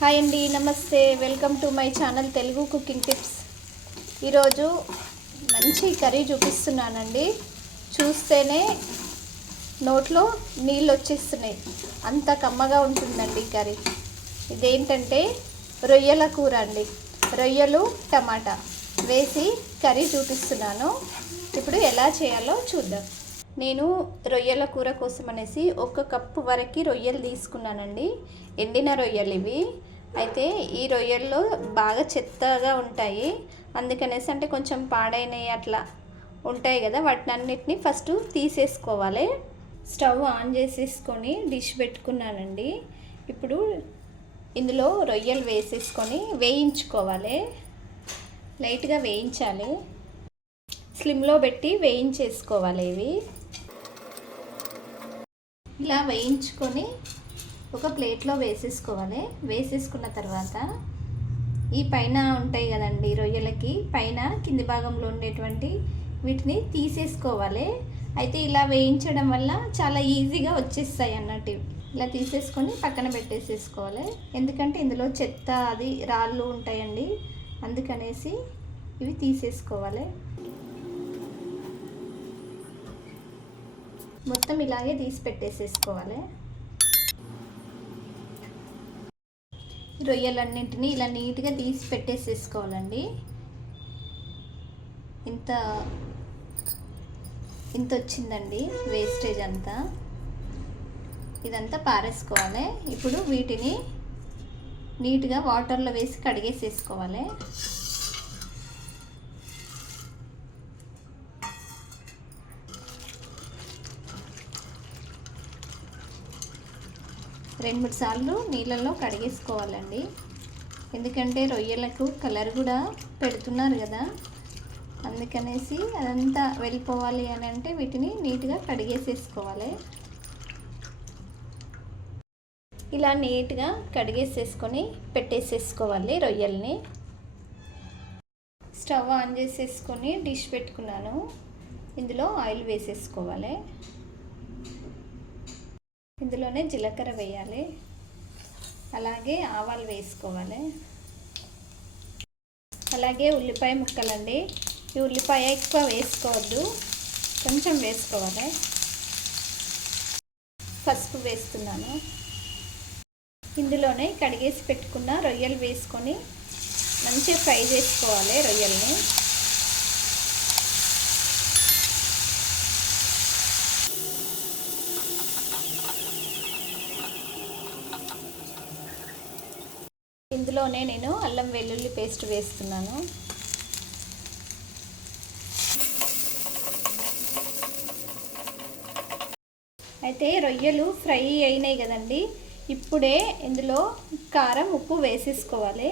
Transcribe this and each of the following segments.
Hi అండి నమస్తే. Welcome to my channel Telugu cooking tips. ఈరోజు మంచి కర్రీ చూపిస్తున్నానండి. చూస్తేనే నోట్లో నీళ్ళు వచ్చేస్తున్నాయి. అంత కమ్మగా ఉంటుందండి కర్రీ. ఇదేంటంటే రొయ్యల కూర అండి. రొయ్యలు టమాటా వేసి కర్రీ చూపిస్తున్నాను. ఇప్పుడు ఎలా చేయాలో చూద్దాం. నేను రొయ్యల కూర కోసం అనేసి ఒక కప్పు వరకు రొయ్యలు తీసుకున్నానండి. ఎండిన రొయ్యలు ఇవి. అయితే ఈ రొయ్యల్లో బాగా చెత్తగా ఉంటాయి. అందుకనేసి అంటే కొంచెం పాడైనవి అట్లా ఉంటాయి కదా వాటిని అన్నిటిని ఫస్ట్ తీసేసుకోవాలి. స్టవ్ ఆన్ చేసేసుకొని డిష్ పెట్టుకున్నానండి. ఇప్పుడు ఇందులో రొయ్యలు వేసేసుకొని వేయించుకోవాలి. లైట్గా వేయించాలి. స్లిమ్లో పెట్టి వేయించేసుకోవాలి ఇవి. ఇలా వేయించుకొని ఒక ప్లేట్లో వేసేసుకోవాలి. వేసేసుకున్న తర్వాత ఈ పైన ఉంటాయి కదండి రొయ్యలకి పైన కింది భాగంలో ఉండేటువంటి వీటిని తీసేసుకోవాలి. అయితే ఇలా వేయించడం వల్ల చాలా ఈజీగా వచ్చేస్తాయి అన్నట్టు. ఇలా తీసేసుకొని పక్కన పెట్టేసేసుకోవాలి. ఎందుకంటే ఇందులో చెత్త అది రాళ్ళు ఉంటాయండి. అందుకనేసి ఇవి తీసేసుకోవాలి. మొత్తం ఇలాగే తీసి పెట్టేసేసుకోవాలి. రొయ్యలన్నింటినీ ఇలా నీట్గా తీసి పెట్టేసేసుకోవాలండి. ఇంత ఇంత వచ్చిందండి వేస్టేజ్ అంతా. ఇదంతా పారేసుకోవాలి. ఇప్పుడు వీటిని నీట్గా వాటర్లో వేసి కడిగేసేసుకోవాలి. రెండు మూడు సార్లు నీళ్ళల్లో కడిగేసుకోవాలండి. ఎందుకంటే రొయ్యలకు కలర్ కూడా పెడుతున్నారు కదా. అందుకనేసి అదంతా వెళ్ళిపోవాలి అని అంటే వీటిని నీట్గా కడిగేసేసుకోవాలి. ఇలా నీట్గా కడిగేసేసుకొని పెట్టేసేసుకోవాలి రొయ్యల్ని. స్టవ్ ఆన్ చేసేసుకొని డిష్ పెట్టుకున్నాను. ఇందులో ఆయిల్ వేసేసుకోవాలి. ఇందులోనే జీలకర్ర వేయాలి. అలాగే ఆవాలు వేసుకోవాలి. అలాగే ఉల్లిపాయ ముక్కలండి. ఈ ఉల్లిపాయ ఎక్కువ వేసుకోవద్దు. కొంచెం వేసుకోవాలి. పసుపు వేస్తున్నాను. ఇందులోనే కడిగేసి పెట్టుకున్న రొయ్యలు వేసుకొని మంచిగా ఫ్రై చేసుకోవాలి రొయ్యల్ని. ఇందులోనే నేను అల్లం వెల్లుల్లి పేస్ట్ వేస్తున్నాను. అయితే రొయ్యలు ఫ్రై అయినాయి కదండి ఇప్పుడే ఇందులో కారం ఉప్పు వేసేసుకోవాలి.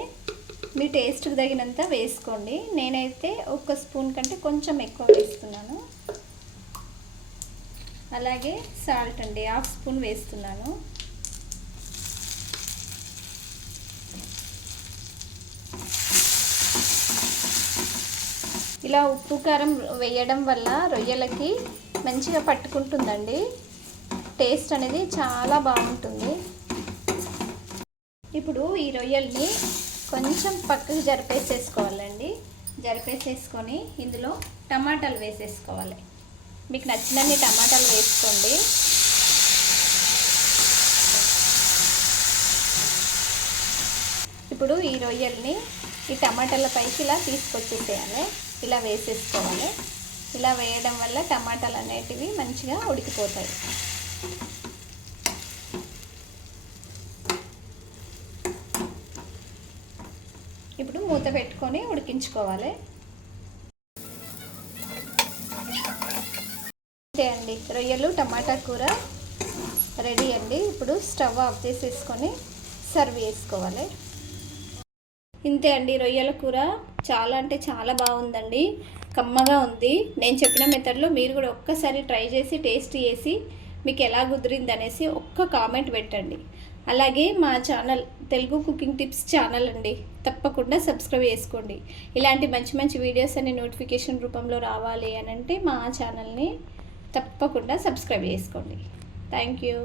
మీ టేస్ట్కి తగినంత వేసుకోండి. నేనైతే ఒక స్పూన్ కంటే కొంచెం ఎక్కువ వేస్తున్నాను. అలాగే సాల్ట్ అండి హాఫ్ స్పూన్ వేస్తున్నాను. ఇలా ఉప్పు కారం వేయడం వల్ల రొయ్యలకి మంచిగా పట్టుకుంటుందండి. టేస్ట్ అనేది చాలా బాగుంటుంది. ఇప్పుడు ఈ రొయ్యల్ని కొంచెం పక్కకు జరిపేసేసుకోవాలండి. జరిపేసేసుకొని ఇందులో టమాటాలు వేసేసుకోవాలి. మీకు నచ్చినన్ని టమాటాలు వేసుకోండి. ఇప్పుడు ఈ రొయ్యల్ని ఈ టమాటాల పైకి ఇలా తీసుకొచ్చేసేయాలి. ఇలా వేసేసుకోవాలి. ఇలా వేయడం వల్ల టమాటాలు అనేటివి మంచిగా ఉడికిపోతాయి. ఇప్పుడు మూత పెట్టుకొని ఉడికించుకోవాలి. అంతే అండి రొయ్యలు టమాటా కూర రెడీ అండి. ఇప్పుడు స్టవ్ ఆఫ్ చేసేసుకొని సర్వ్ చేసుకోవాలి. ఇంతే అండి రొయ్యల కూర చాలా అంటే చాలా బాగుందండి. కమ్మగా ఉంది. నేను చెప్పిన మెథడ్లో మీరు కూడా ఒక్కసారి ట్రై చేసి టేస్ట్ చేసి మీకు ఎలా కుదిరింది అనేసి ఒక్క కామెంట్ పెట్టండి. అలాగే మా channel Telugu cooking tips channel అండి తప్పకుండా సబ్స్క్రైబ్ చేసుకోండి. ఇలాంటి మంచి మంచి వీడియోస్ అన్ని నోటిఫికేషన్ రూపంలో రావాలి అని అంటే మా ఛానల్ని తప్పకుండా సబ్స్క్రైబ్ చేసుకోండి. Thank you.